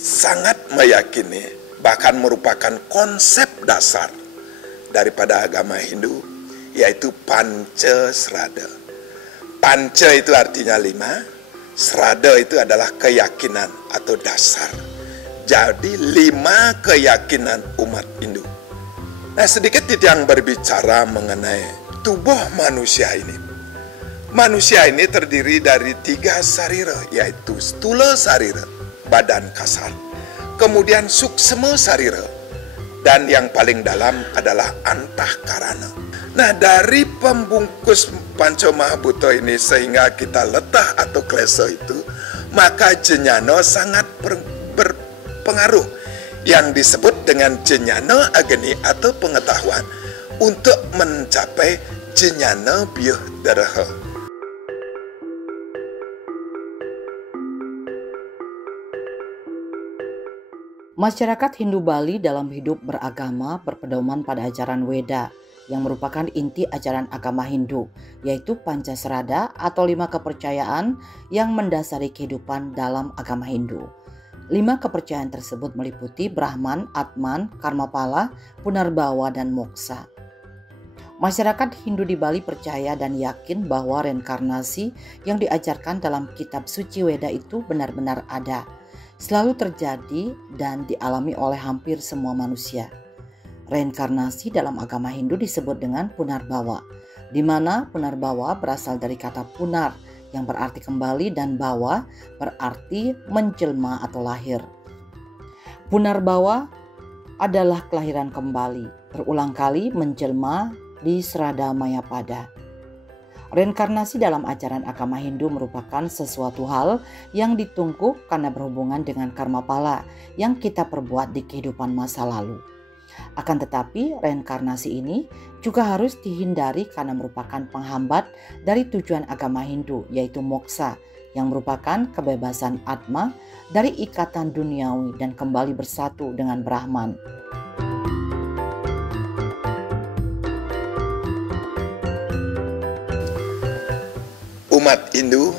sangat meyakini, bahkan merupakan konsep dasar daripada agama Hindu, yaitu Pancasrada. Panca itu artinya 5, Srada itu adalah keyakinan atau dasar. Jadi 5 keyakinan umat Hindu. Nah, sedikit yang berbicara mengenai tubuh manusia ini. Manusia ini terdiri dari 3 sarira, yaitu stula sarira, badan kasar, kemudian suksma sarira, dan yang paling dalam adalah antahkarana. Nah, dari pembungkus Pancamahabhuta ini sehingga kita letah atau klesa itu, maka jenyana sangat berpengaruh yang disebut dengan jenyana agni atau pengetahuan untuk mencapai jenyana biyudaraha. Masyarakat Hindu Bali dalam hidup beragama berpedoman pada ajaran Weda yang merupakan inti ajaran agama Hindu, yaitu Pancasrada atau 5 kepercayaan yang mendasari kehidupan dalam agama Hindu. 5 kepercayaan tersebut meliputi Brahman, Atman, Karmapala, Punarbawa, dan Moksa. Masyarakat Hindu di Bali percaya dan yakin bahwa reinkarnasi yang diajarkan dalam kitab suci Weda itu benar-benar ada, selalu terjadi dan dialami oleh hampir semua manusia. Reinkarnasi dalam agama Hindu disebut dengan Punarbawa, di mana Punarbawa berasal dari kata punar yang berarti kembali dan bawa berarti menjelma atau lahir. Punarbawa adalah kelahiran kembali, berulang kali menjelma di Srada Mayapada. Reinkarnasi dalam ajaran agama Hindu merupakan sesuatu hal yang ditunggu karena berhubungan dengan karmapala yang kita perbuat di kehidupan masa lalu. Akan tetapi reinkarnasi ini juga harus dihindari karena merupakan penghambat dari tujuan agama Hindu, yaitu moksa yang merupakan kebebasan atma dari ikatan duniawi dan kembali bersatu dengan Brahman. Umat Hindu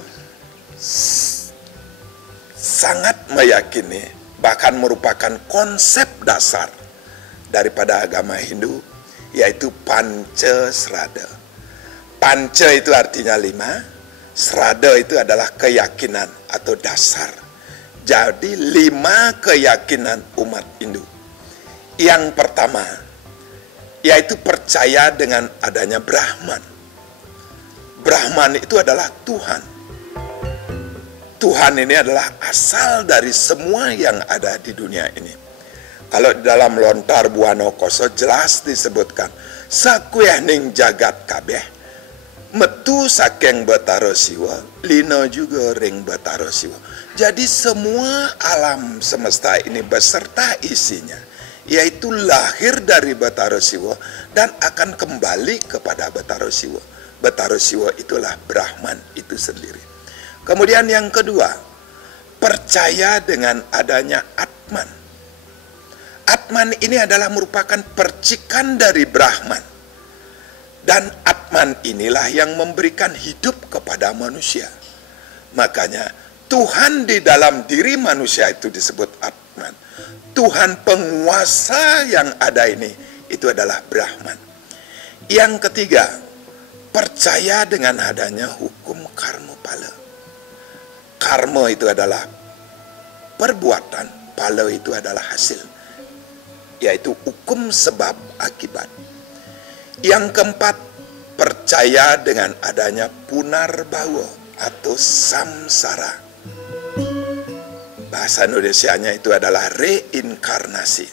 sangat meyakini, bahkan merupakan konsep dasar daripada agama Hindu, yaitu Pancasrada. Panca itu artinya 5, Srada itu adalah keyakinan atau dasar. Jadi 5 keyakinan umat Hindu. Yang pertama, yaitu percaya dengan adanya Brahman. Brahman itu adalah Tuhan. Tuhan ini adalah asal dari semua yang ada di dunia ini. Kalau dalam lontar buana koso jelas disebutkan, sakuehning jagat kabeh, metu saking Batara Siwa, lino juga ring Batara Siwa. Jadi semua alam semesta ini beserta isinya, yaitu lahir dari Batara Siwa dan akan kembali kepada Batara Siwa. Batara Siwa itulah Brahman itu sendiri. Kemudian yang kedua, percaya dengan adanya Atman. Atman ini adalah merupakan percikan dari Brahman. Dan Atman inilah yang memberikan hidup kepada manusia. Makanya Tuhan di dalam diri manusia itu disebut Atman. Tuhan penguasa yang ada ini itu adalah Brahman. Yang ketiga, percaya dengan adanya hukum karma pala. Karma itu adalah perbuatan, pala itu adalah hasil, yaitu hukum sebab akibat. Yang keempat, percaya dengan adanya punarbawa atau samsara. Bahasa Indonesianya itu adalah reinkarnasi.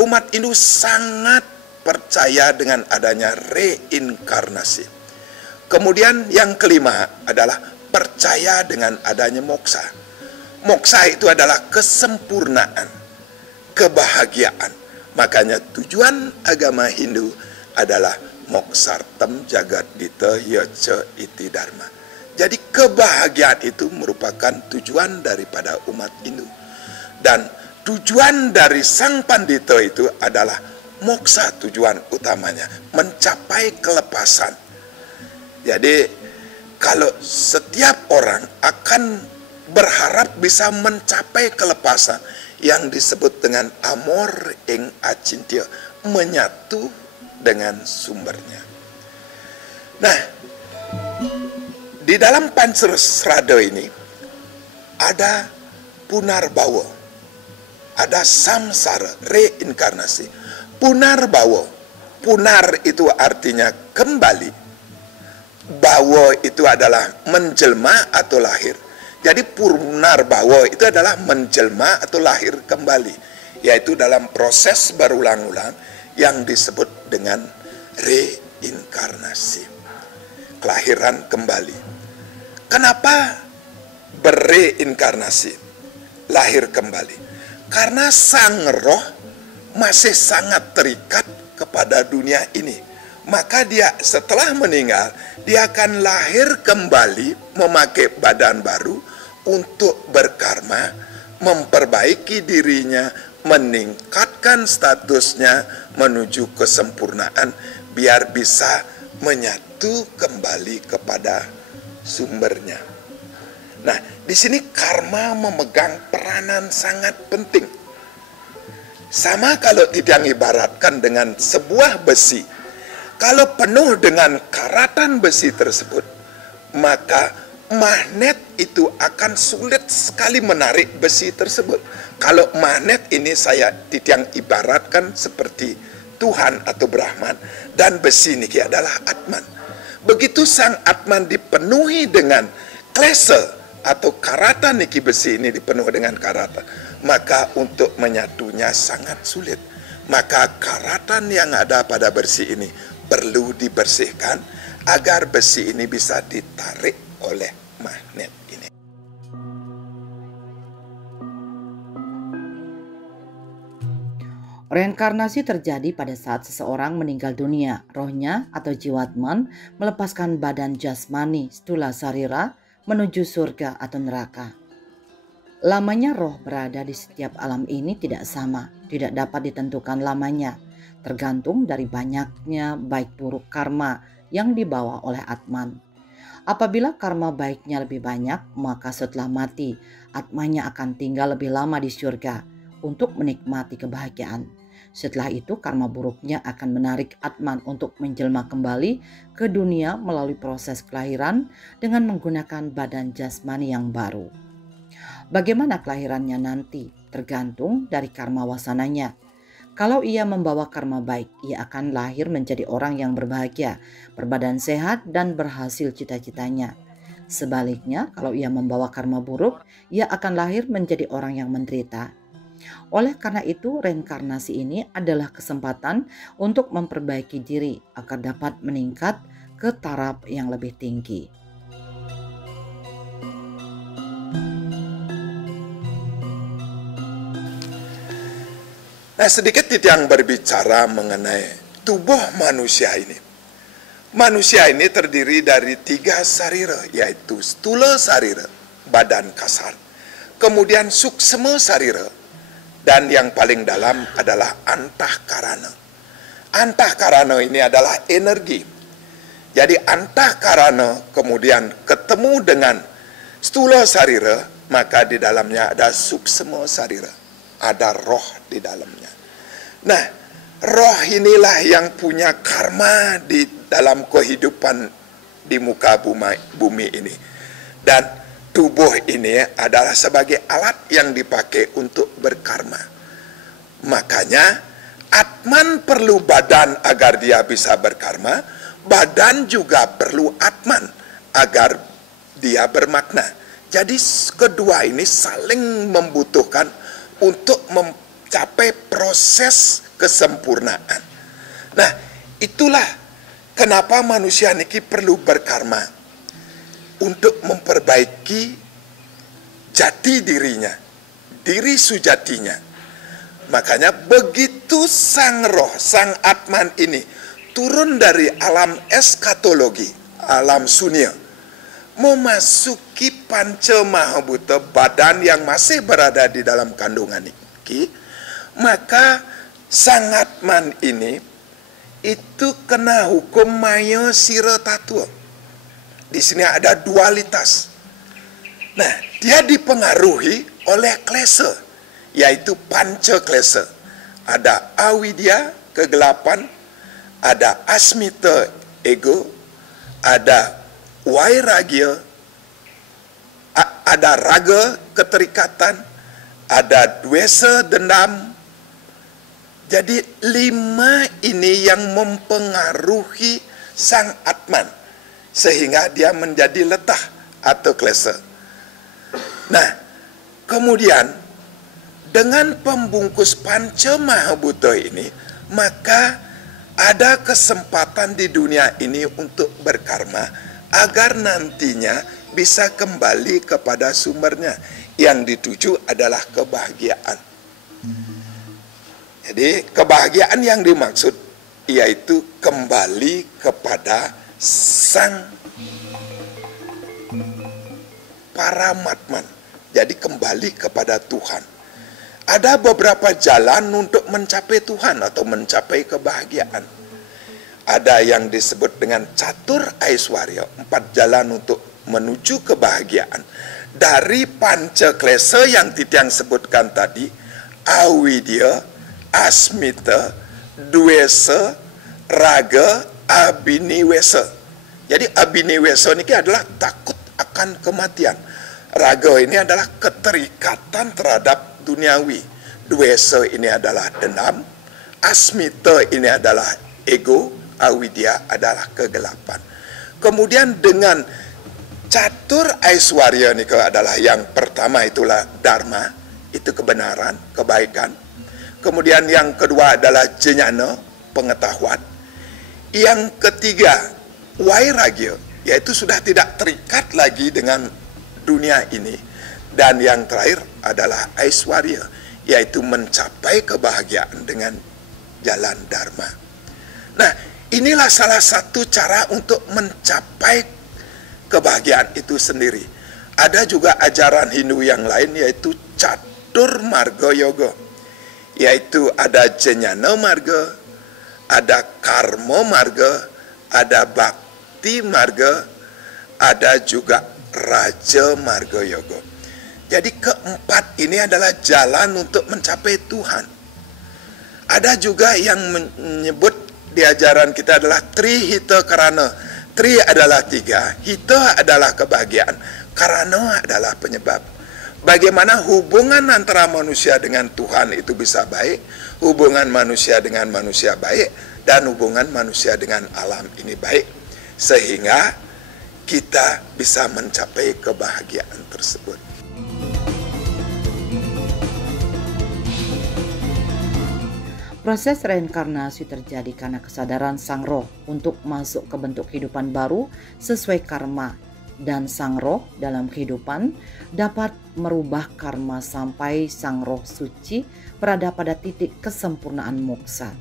Umat Hindu sangat percaya dengan adanya reinkarnasi. Kemudian yang kelima adalah percaya dengan adanya moksa. Moksa itu adalah kesempurnaan, kebahagiaan. Makanya tujuan agama Hindu adalah moksartam jagadita yaca iti dharma. Jadi kebahagiaan itu merupakan tujuan daripada umat Hindu. Dan tujuan dari sang pandita itu adalah moksa, tujuan utamanya mencapai kelepasan. Jadi kalau setiap orang akan berharap bisa mencapai kelepasan yang disebut dengan amor ing acintya, menyatu dengan sumbernya. Nah, di dalam Pancasrada ini ada punarbawa, ada samsara, reinkarnasi. Punarbawa, punar itu artinya kembali, bawa itu adalah menjelma atau lahir. Jadi punarbawa itu adalah menjelma atau lahir kembali, yaitu dalam proses berulang-ulang yang disebut dengan reinkarnasi, kelahiran kembali. Kenapa berreinkarnasi, lahir kembali? Karena sang roh masih sangat terikat kepada dunia ini. Maka dia setelah meninggal, dia akan lahir kembali memakai badan baru untuk berkarma, memperbaiki dirinya, meningkatkan statusnya menuju kesempurnaan, biar bisa menyatu kembali kepada sumbernya. Nah, di sini karma memegang peranan sangat penting. Sama kalau tidak ibaratkan dengan sebuah besi. Kalau penuh dengan karatan besi tersebut, maka magnet itu akan sulit sekali menarik besi tersebut. Kalau magnet ini saya tidak ibaratkan seperti Tuhan atau Brahman, dan besi ini adalah Atman. Begitu sang Atman dipenuhi dengan klase atau karatan niki, besi ini dipenuhi dengan karatan, maka untuk menyatunya sangat sulit. Maka karatan yang ada pada besi ini perlu dibersihkan agar besi ini bisa ditarik oleh magnet ini. Reinkarnasi terjadi pada saat seseorang meninggal dunia. Rohnya atau jiwatman melepaskan badan jasmani stula sarira menuju surga atau neraka. Lamanya roh berada di setiap alam ini tidak sama, tidak dapat ditentukan lamanya, tergantung dari banyaknya baik buruk karma yang dibawa oleh Atman. Apabila karma baiknya lebih banyak, maka setelah mati, Atmanya akan tinggal lebih lama di surga untuk menikmati kebahagiaan. Setelah itu karma buruknya akan menarik Atman untuk menjelma kembali ke dunia melalui proses kelahiran dengan menggunakan badan jasmani yang baru. Bagaimana kelahirannya nanti tergantung dari karma wasananya. Kalau ia membawa karma baik, ia akan lahir menjadi orang yang berbahagia, berbadan sehat dan berhasil cita-citanya. Sebaliknya, kalau ia membawa karma buruk, ia akan lahir menjadi orang yang menderita. Oleh karena itu, reinkarnasi ini adalah kesempatan untuk memperbaiki diri agar dapat meningkat ke taraf yang lebih tinggi. Nah, sedikit yang berbicara mengenai tubuh manusia ini. Manusia ini terdiri dari 3 sarira, yaitu stula sarira, badan kasar, kemudian suksma sarira, dan yang paling dalam adalah antahkarana. Antahkarana ini adalah energi. Jadi antahkarana kemudian ketemu dengan stula sarira, maka di dalamnya ada suksma sarira, ada roh di dalamnya. Nah, roh inilah yang punya karma di dalam kehidupan di muka bumi ini. Dan tubuh ini adalah sebagai alat yang dipakai untuk berkarma. Makanya Atman perlu badan agar dia bisa berkarma, badan juga perlu Atman agar dia bermakna. Jadi kedua ini saling membutuhkan untuk mencapai proses kesempurnaan. Nah, itulah kenapa manusia niki perlu berkarma untuk memperbaiki jati dirinya, diri sujatinya. Makanya begitu sang roh, sang Atman ini turun dari alam eskatologi, alam sunia, memasuki panca mahabhuta, badan yang masih berada di dalam kandungan ini, maka sang Atman ini itu kena hukum maya sira tatua. Di sini ada dualitas. Nah, dia dipengaruhi oleh klase, yaitu panca klase. Ada avidya, kegelapan, ada asmita, ego, ada vairagya, ada raga, keterikatan, ada dwesa, dendam. Jadi 5 ini yang mempengaruhi sang Atman, sehingga dia menjadi letah atau klase. Nah, kemudian dengan pembungkus panca mahabhuta ini, maka ada kesempatan di dunia ini untuk berkarma agar nantinya bisa kembali kepada sumbernya, yang dituju adalah kebahagiaan. Jadi kebahagiaan yang dimaksud yaitu kembali kepada sang Paramatman. Jadi kembali kepada Tuhan. Ada beberapa jalan untuk mencapai Tuhan atau mencapai kebahagiaan. Ada yang disebut dengan catur aiswarya, 4 jalan untuk menuju kebahagiaan. Dari panca klasa yang Titiang sebutkan tadi, avidya, asmita, dwesa, raga, abiniwesa. Jadi abiniwesa ini adalah takut akan kematian. Raga ini adalah keterikatan terhadap duniawi. Dwesa ini adalah dendam. Asmita ini adalah ego. Avidya adalah kegelapan. Kemudian dengan catur aiswarya ini adalah yang pertama, itulah dharma, itu kebenaran, kebaikan. Kemudian yang kedua adalah jnana, pengetahuan. Yang ketiga, vairagya, yaitu sudah tidak terikat lagi dengan dunia ini. Dan yang terakhir adalah aiswarya, yaitu mencapai kebahagiaan dengan jalan dharma. Nah, inilah salah satu cara untuk mencapai kebahagiaan itu sendiri. Ada juga ajaran Hindu yang lain, yaitu catur marga yoga, yaitu ada jnana marga, ada karma marga, ada bhakti marga, ada juga raja marga yoga. Jadi keempat ini adalah jalan untuk mencapai Tuhan. Ada juga yang menyebut di ajaran kita adalah trihita karana. Tri adalah 3, hita adalah kebahagiaan, karana adalah penyebab. Bagaimana hubungan antara manusia dengan Tuhan itu bisa baik, hubungan manusia dengan manusia baik, dan hubungan manusia dengan alam ini baik, sehingga kita bisa mencapai kebahagiaan tersebut. Proses reinkarnasi terjadi karena kesadaran sang roh untuk masuk ke bentuk kehidupan baru sesuai karma, dan sang roh dalam kehidupan dapat merubah karma sampai sang roh suci berada pada titik kesempurnaan moksa.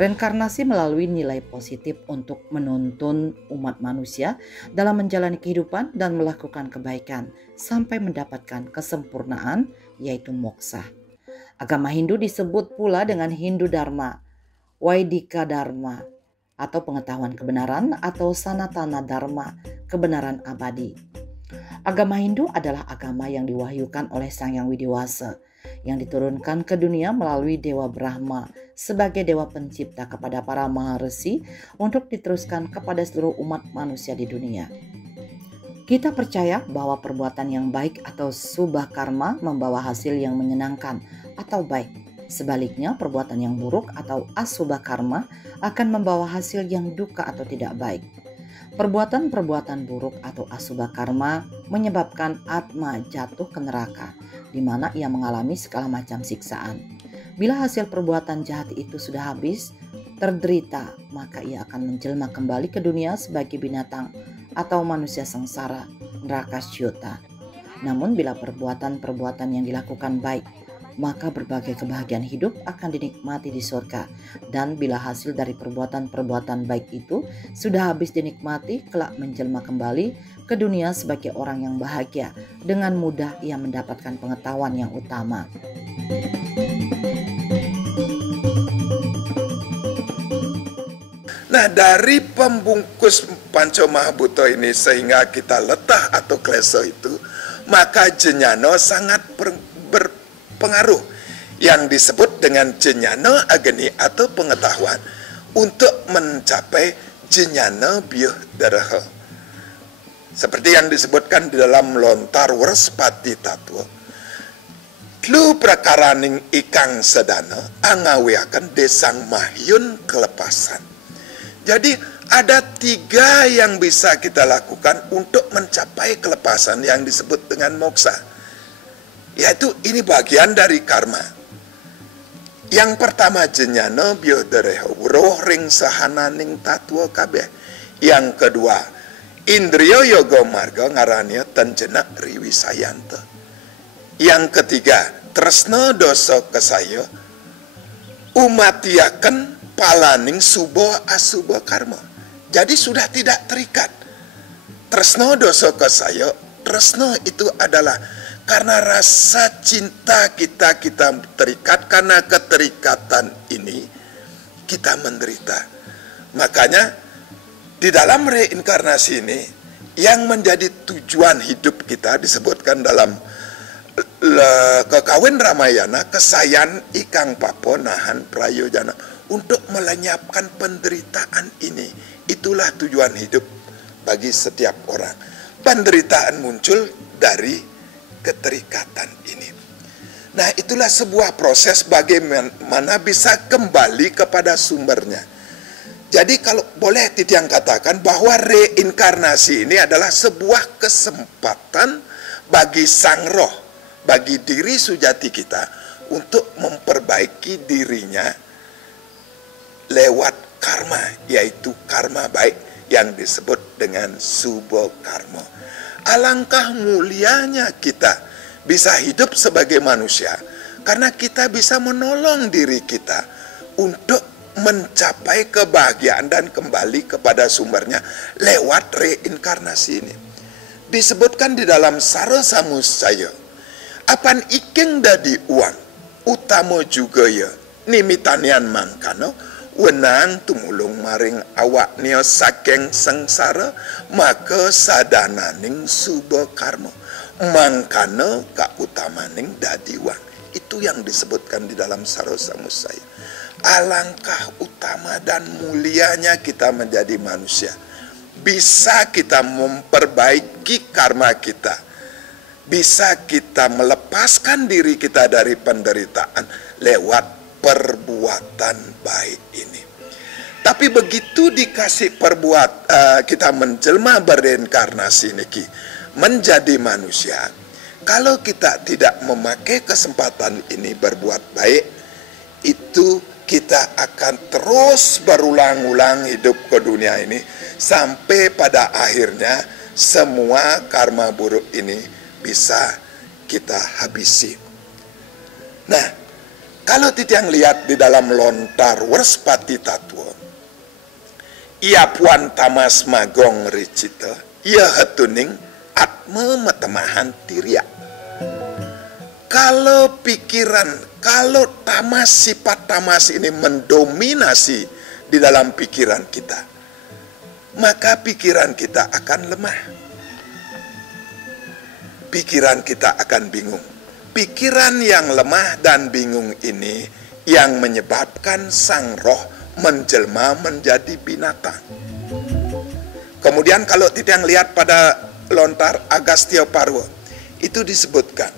Reinkarnasi melalui nilai positif untuk menuntun umat manusia dalam menjalani kehidupan dan melakukan kebaikan sampai mendapatkan kesempurnaan, yaitu moksa. Agama Hindu disebut pula dengan Hindu Dharma, Vaidika Dharma, atau pengetahuan kebenaran, atau Sanatana Dharma, kebenaran abadi. Agama Hindu adalah agama yang diwahyukan oleh Sang Hyang Widi-Wasa, yang diturunkan ke dunia melalui Dewa Brahma sebagai dewa pencipta kepada para maharesi untuk diteruskan kepada seluruh umat manusia di dunia. Kita percaya bahwa perbuatan yang baik atau subah karma membawa hasil yang menyenangkan atau baik. Sebaliknya, perbuatan yang buruk atau asubah karma akan membawa hasil yang duka atau tidak baik. Perbuatan-perbuatan buruk atau asubah karma menyebabkan Atma jatuh ke neraka, di mana ia mengalami segala macam siksaan. Bila hasil perbuatan jahat itu sudah habis, terderita, maka ia akan menjelma kembali ke dunia sebagai binatang atau manusia sengsara, neraka syuta. Namun bila perbuatan-perbuatan yang dilakukan baik, maka berbagai kebahagiaan hidup akan dinikmati di surga. Dan bila hasil dari perbuatan-perbuatan baik itu sudah habis dinikmati, kelak menjelma kembali ke dunia sebagai orang yang bahagia. Dengan mudah ia mendapatkan pengetahuan yang utama. Nah, dari pembungkus panca mahabhuta ini sehingga kita letah atau klesa itu, maka jenyano sangat berpengaruh, yang disebut dengan jenyano ageni atau pengetahuan untuk mencapai jenyano biuh daraha. Seperti yang disebutkan di dalam lontar Werspati Tatwa. Tlu prakaraning ikang sedana angawiakan desang mahyun kelepasan. Jadi ada 3 yang bisa kita lakukan untuk mencapai kelepasan yang disebut dengan moksa. Yaitu ini bagian dari karma. Yang pertama jenyana biodereho roh ring sahananing tatwa kabeh. Yang kedua indriyo yoga marga ngarannya tenjena riwisayanta. Yang ketiga, tresna dosa kesaya umatiaken palaning subo asubo karma. Jadi sudah tidak terikat. Tresna dosa kesaya, tresna itu adalah karena rasa cinta kita terikat, karena keterikatan ini kita menderita. Makanya di dalam reinkarnasi ini yang menjadi tujuan hidup kita disebutkan dalam Kekawin Ramayana, kesayan ikang papo nahan prayojana, untuk melenyapkan penderitaan ini. Itulah tujuan hidup bagi setiap orang. Penderitaan muncul dari keterikatan ini. Nah, itulah sebuah proses bagaimana bisa kembali kepada sumbernya. Jadi kalau boleh Titiang katakan bahwa reinkarnasi ini adalah sebuah kesempatan bagi sang roh, bagi diri sujati kita untuk memperbaiki dirinya lewat karma, yaitu karma baik yang disebut dengan subo karma. Alangkah mulianya kita bisa hidup sebagai manusia karena kita bisa menolong diri kita untuk mencapai kebahagiaan dan kembali kepada sumbernya lewat reinkarnasi ini. Disebutkan di dalam Saro Samusaya, apan iking dadi uang utama juga ya nimitanian mangkano wenang tumulung maring awak nio saking sengsara maka sadananing suba karma mangkano kautamaning dadi uang. Itu yang disebutkan di dalam Saro Samusaya. Alangkah utama dan mulianya kita menjadi manusia. Bisa kita memperbaiki karma kita. Bisa kita melepaskan diri kita dari penderitaan lewat perbuatan baik ini. Tapi begitu dikasih kita menjelma bereinkarnasi niki menjadi manusia, kalau kita tidak memakai kesempatan ini berbuat baik, itu kita akan terus berulang-ulang hidup ke dunia ini sampai pada akhirnya semua karma buruk ini bisa kita habisi. Nah, kalau Titiang lihat di dalam lontar Werspati Tatwa, ia puan tamas magong ricita, ia hetuning atma metemahan tiria. Kalau kalau tamas, sifat tamas ini mendominasi di dalam pikiran kita, maka pikiran kita akan lemah. Pikiran kita akan bingung. Pikiran yang lemah dan bingung ini yang menyebabkan sang roh menjelma menjadi binatang. Kemudian kalau Titiang lihat pada lontar Agastya Parwa, itu disebutkan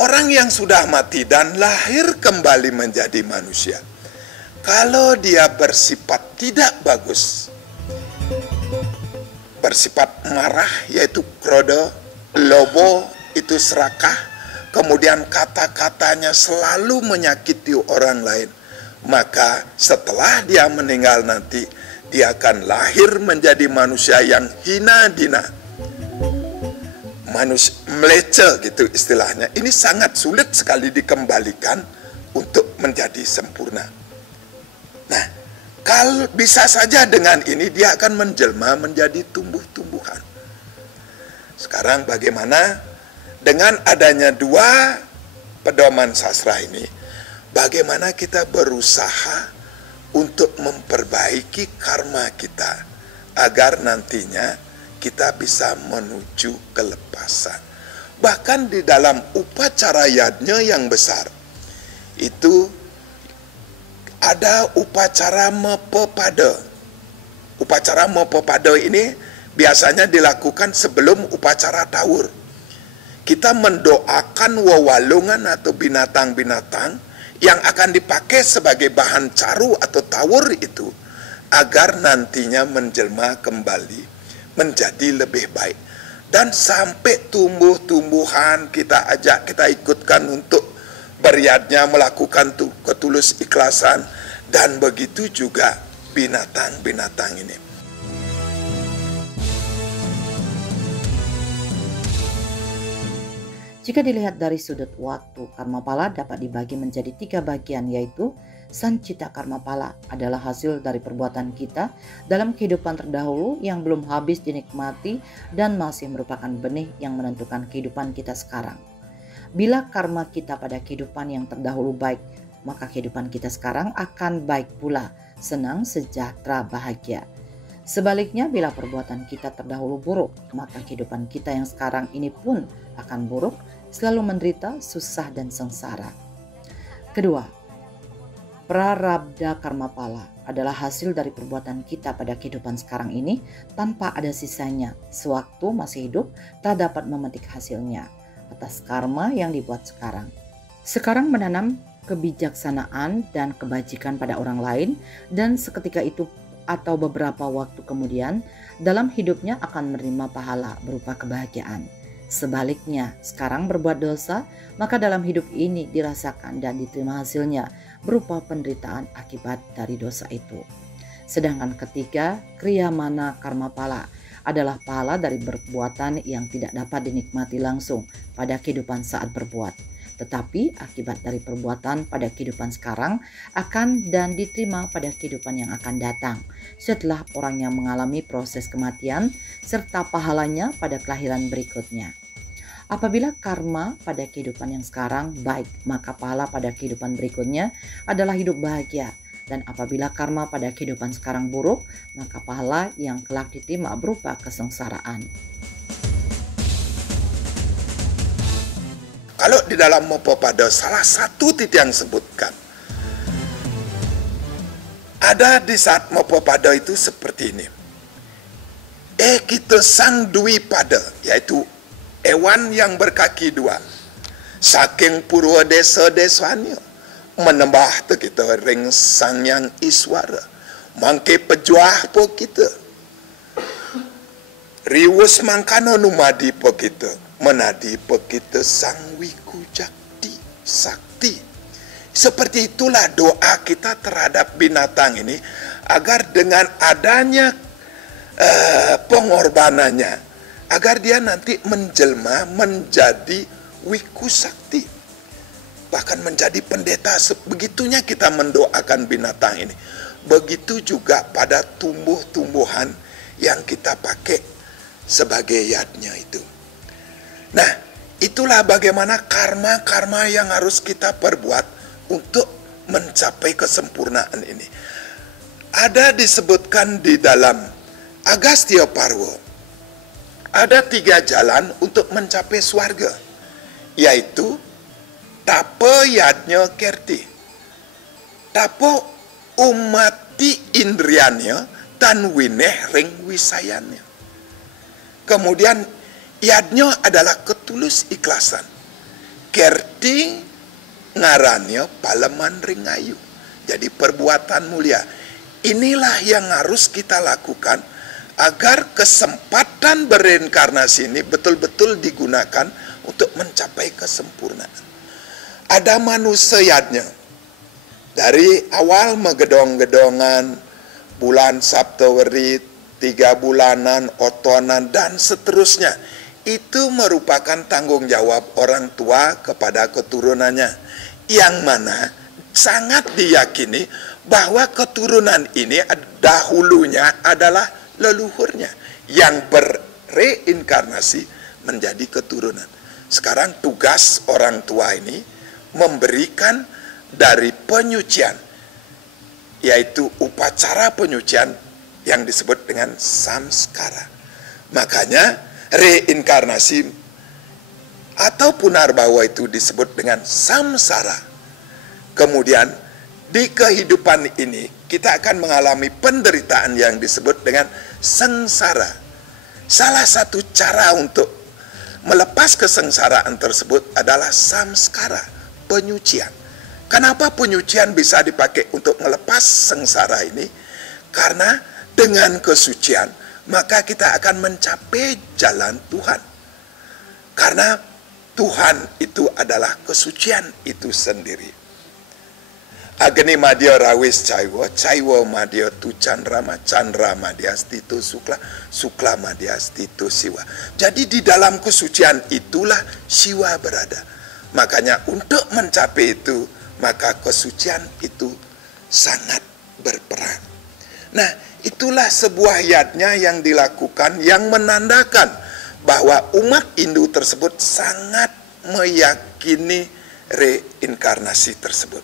orang yang sudah mati dan lahir kembali menjadi manusia, kalau dia bersifat tidak bagus, bersifat marah yaitu krodo, lobo itu serakah, kemudian kata-katanya selalu menyakiti orang lain, maka setelah dia meninggal nanti, dia akan lahir menjadi manusia yang hina dina, manusia mlece gitu istilahnya. Ini sangat sulit sekali dikembalikan untuk menjadi sempurna. Nah, kalau bisa saja dengan ini dia akan menjelma menjadi tumbuh-tumbuhan. Sekarang bagaimana dengan adanya dua pedoman sastra ini? Bagaimana kita berusaha untuk memperbaiki karma kita agar nantinya kita bisa menuju kelepasan. Bahkan di dalam upacara yadnya yang besar, itu ada upacara mepepada. Upacara mepepada ini biasanya dilakukan sebelum upacara tawur. Kita mendoakan wewalungan atau binatang-binatang yang akan dipakai sebagai bahan caru atau tawur itu, agar nantinya menjelma kembali menjadi lebih baik. Dan sampai tumbuh-tumbuhan kita ajak, kita ikutkan untuk beriadnya, melakukan ketulus ikhlasan. Dan begitu juga binatang-binatang ini. Jika dilihat dari sudut waktu, karma pala dapat dibagi menjadi 3 bagian, yaitu sancita karma pala adalah hasil dari perbuatan kita dalam kehidupan terdahulu yang belum habis dinikmati dan masih merupakan benih yang menentukan kehidupan kita sekarang. Bila karma kita pada kehidupan yang terdahulu baik, maka kehidupan kita sekarang akan baik pula, senang, sejahtera, bahagia. Sebaliknya, bila perbuatan kita terdahulu buruk, maka kehidupan kita yang sekarang ini pun akan buruk, selalu menderita, susah, dan sengsara. Kedua, prarabdha karma pala adalah hasil dari perbuatan kita pada kehidupan sekarang ini tanpa ada sisanya. Sewaktu masih hidup, tak dapat memetik hasilnya atas karma yang dibuat sekarang. Sekarang menanam kebijaksanaan dan kebajikan pada orang lain, dan seketika itu atau beberapa waktu kemudian dalam hidupnya akan menerima pahala berupa kebahagiaan. Sebaliknya, sekarang berbuat dosa, maka dalam hidup ini dirasakan dan diterima hasilnya berupa penderitaan akibat dari dosa itu. Sedangkan ketiga, kriyamana karma pala adalah pahala dari perbuatan yang tidak dapat dinikmati langsung pada kehidupan saat berbuat, tetapi akibat dari perbuatan pada kehidupan sekarang akan dan diterima pada kehidupan yang akan datang setelah orang yang mengalami proses kematian, serta pahalanya pada kelahiran berikutnya. Apabila karma pada kehidupan yang sekarang baik, maka pahala pada kehidupan berikutnya adalah hidup bahagia. Dan apabila karma pada kehidupan sekarang buruk, maka pahala yang kelak diterima berupa kesengsaraan. Kalau di dalam Mopopada, salah satu titik yang sebutkan, ada di saat Mopopada itu seperti ini. Kita sang dwi pada, yaitu hewan yang berkaki dua, saking purwa desa-desanya, menembah tu kita ring sang yang iswara, mangke pejuah po kita, riwus mangkano numadi po kita, menadi po kita sang wiku jakti sakti. Seperti itulah doa kita terhadap binatang ini, agar dengan adanya pengorbanannya, agar dia nanti menjelma menjadi wiku sakti, bahkan menjadi pendeta. Sebegitunya kita mendoakan binatang ini. Begitu juga pada tumbuh-tumbuhan yang kita pakai sebagai yadnya itu. Nah, itulah bagaimana karma-karma yang harus kita perbuat untuk mencapai kesempurnaan ini. Ada disebutkan di dalam Agastya Parwa, ada 3 jalan untuk mencapai swarga, yaitu tapa yadnya kerti, tapa umati indrianya, dan wineh ring wisayannya. Kemudian yadnya adalah ketulus ikhlasan, kerti ngarannya paleman ringayu, jadi perbuatan mulia. Inilah yang harus kita lakukan agar kesempatan bereinkarnasi ini betul-betul digunakan untuk mencapai kesempurnaan. Ada manusianya dari awal megedong-gedongan, bulan Saptawari, 3 bulanan, otonan, dan seterusnya. Itu merupakan tanggung jawab orang tua kepada keturunannya, yang mana sangat diyakini bahwa keturunan ini dahulunya adalah leluhurnya yang berreinkarnasi menjadi keturunan. Sekarang tugas orang tua ini memberikan dari penyucian, yaitu upacara penyucian yang disebut dengan samskara. Makanya reinkarnasi atau punarbawa itu disebut dengan samsara. Kemudian di kehidupan ini kita akan mengalami penderitaan yang disebut dengan sengsara. Salah satu cara untuk melepas kesengsaraan tersebut adalah samskara, penyucian. Kenapa penyucian bisa dipakai untuk melepas sengsara ini? Karena dengan kesucian maka kita akan mencapai jalan Tuhan. Karena Tuhan itu adalah kesucian itu sendiri. Agni madya rawis caiwa madya tu chandra madya stito sukla madya stito siwa. Jadi di dalam kesucian itulah siwa berada. Makanya untuk mencapai itu, maka kesucian itu sangat berperan. Nah, itulah sebuah yatnya yang dilakukan yang menandakan bahwa umat Hindu tersebut sangat meyakini reinkarnasi tersebut.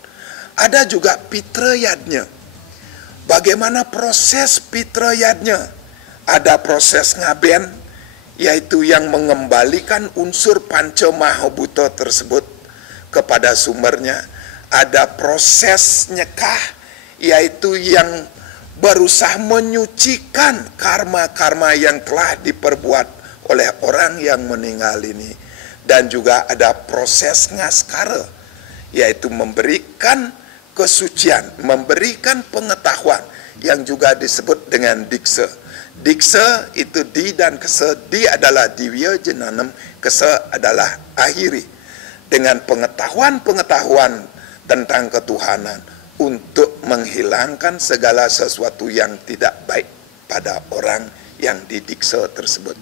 Ada juga pitrayadnya. Bagaimana proses pitrayadnya? Ada proses ngaben, yaitu yang mengembalikan unsur panca mahabhuta tersebut kepada sumbernya. Ada proses nyekah, yaitu yang berusaha menyucikan karma-karma yang telah diperbuat oleh orang yang meninggal ini. Dan juga ada proses ngaskara, yaitu memberikan kesucian, memberikan pengetahuan yang juga disebut dengan diksa. Diksa itu di dan kesa. Di adalah diwya jenanam, kesa adalah akhiri. Dengan pengetahuan-pengetahuan tentang ketuhanan untuk menghilangkan segala sesuatu yang tidak baik pada orang yang didiksa tersebut.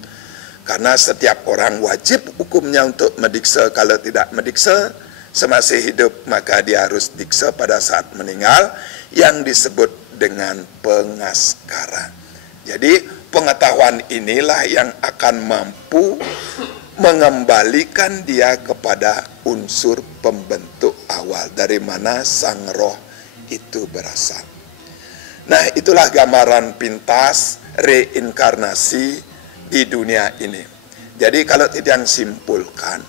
Karena setiap orang wajib hukumnya untuk mendiksa. Kalau tidak mendiksa semasih hidup, maka dia harus diksa pada saat meninggal, yang disebut dengan pengaskara. Jadi pengetahuan inilah yang akan mampu mengembalikan dia kepada unsur pembentuk awal, dari mana sang roh itu berasal. Nah, itulah gambaran pintas reinkarnasi di dunia ini. Jadi kalau tidak simpulkan,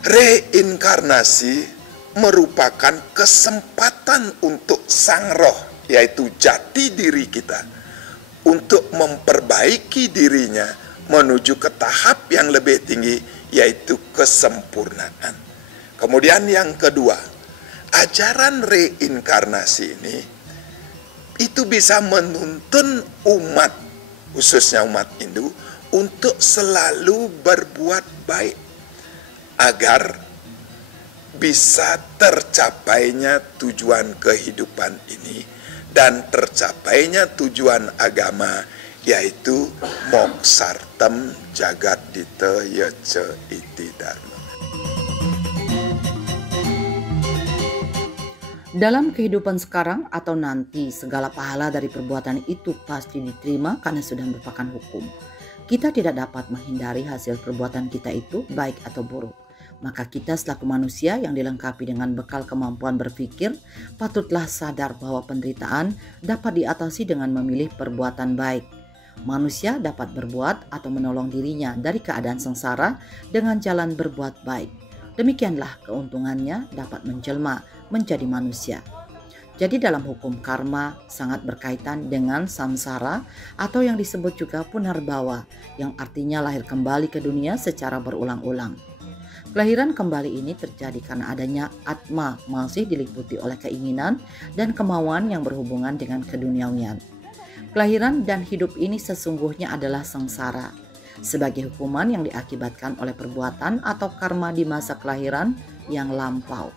reinkarnasi merupakan kesempatan untuk sang roh, yaitu jati diri kita, untuk memperbaiki dirinya menuju ke tahap yang lebih tinggi, yaitu kesempurnaan. Kemudian yang kedua, ajaran reinkarnasi ini itu bisa menuntun umat, khususnya umat Hindu, untuk selalu berbuat baik agar bisa tercapainya tujuan kehidupan ini dan tercapainya tujuan agama, yaitu moksartam jagat dita yaca iti dharma. Dalam kehidupan sekarang atau nanti, segala pahala dari perbuatan itu pasti diterima karena sudah merupakan hukum. Kita tidak dapat menghindari hasil perbuatan kita itu baik atau buruk. Maka kita selaku manusia yang dilengkapi dengan bekal kemampuan berpikir, patutlah sadar bahwa penderitaan dapat diatasi dengan memilih perbuatan baik. Manusia dapat berbuat atau menolong dirinya dari keadaan sengsara dengan jalan berbuat baik. Demikianlah keuntungannya dapat menjelma menjadi manusia. Jadi dalam hukum karma sangat berkaitan dengan samsara atau yang disebut juga punarbawa, yang artinya lahir kembali ke dunia secara berulang-ulang. Kelahiran kembali ini terjadi karena adanya atma masih diliputi oleh keinginan dan kemauan yang berhubungan dengan keduniawian. Kelahiran dan hidup ini sesungguhnya adalah sengsara, sebagai hukuman yang diakibatkan oleh perbuatan atau karma di masa kelahiran yang lampau.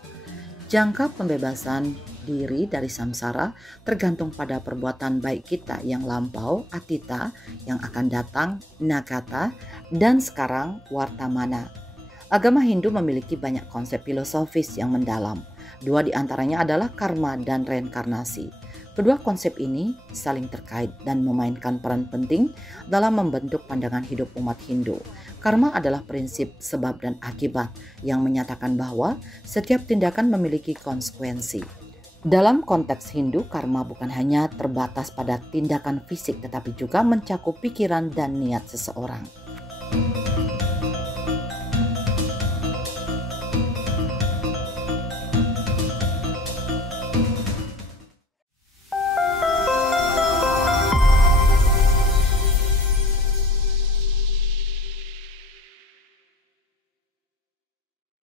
Jangka pembebasan diri dari samsara tergantung pada perbuatan baik kita yang lampau, atita, yang akan datang, nagata, dan sekarang wartamana. Agama Hindu memiliki banyak konsep filosofis yang mendalam. Dua di antaranya adalah karma dan reinkarnasi. Kedua konsep ini saling terkait dan memainkan peran penting dalam membentuk pandangan hidup umat Hindu. Karma adalah prinsip sebab dan akibat yang menyatakan bahwa setiap tindakan memiliki konsekuensi. Dalam konteks Hindu, karma bukan hanya terbatas pada tindakan fisik tetapi juga mencakup pikiran dan niat seseorang.